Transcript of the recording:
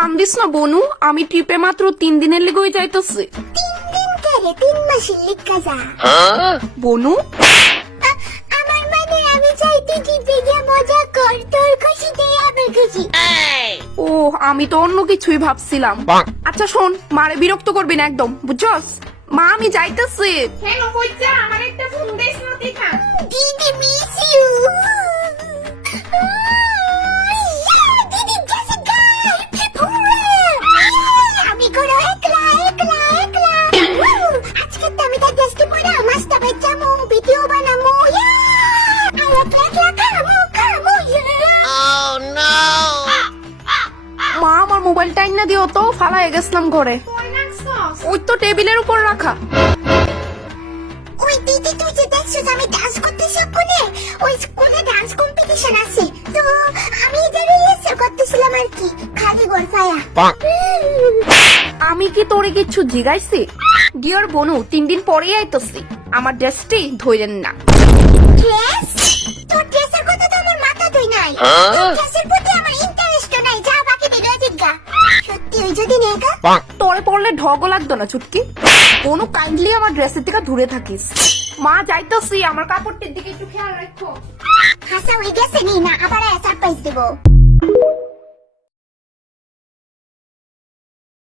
কান্দিস না বনু, আমি ট্রিপে মাত্র 3 দিনের লেগেই যাইতেছি। 3 দিন করে 3 মাসের লিখা যা। বনু আমার মানে আমি চাইতে ট্রিপে গিয়ে মজা কর, তোর খুশিতে আমার খুশি। ও, আমি তো অন্য কিছুই ভাবছিলাম। আচ্ছা শোন, মারে বিরক্ত করবি না একদম, বুঝছস? মা আমি যাইতেছি। হ্যালো কইছা, আমার একটা ফোন দেস না দেখা। দিদি মিস ইউ। দিদি গেছে গাই। আমি কোনো একলা একলা একলা। আজকে তো আমি তার দেশকে পড়া মাস্টার বাচ্চামু ভিডিও বানামু। আর একলা খামু খামু। মা আমার মোবাইলটা না দিও তো, ফালায় গেছিলাম ঘরে। কই রাখছস? ওই তো টেবিলের উপর রাখা। ওই দিদি তুই যে দেখছিস আমি ডান্স করতেছি ওখানে, ওই স্কুলে ডান্স কম্পিটিশন আছে, তো আমি এদের রিহার্সাল করতেছিলাম আর কি, খালি গোলফায়া। আমি কি তোরে কিছু জিগাইছি? ডিয়ার বনু, 3 দিন পরেই আইতেছি, আমার ড্রেসটি ধইলেন না। ড্রেস? তোর ড্রেসের কথা তো আমার মাথা তুই নাই, তোর ড্রেসের প্রতি আমার ইন্টারেস্ট নাই, যা বাকি দিলে জিজ্ঞা। সত্যি ওই যদি নেগা তোরে পড়লে ঢগও লাগতো না চুটকি। বনু কাইন্ডলি আমার ড্রেসের থেকে দূরে থাকিস। মা যাইতেছি, আমার কাপড়টির দিকে একটু খেয়াল রাখো। হাসা হয়ে গেছে নি না, আবার সারপ্রাইজ দেবো।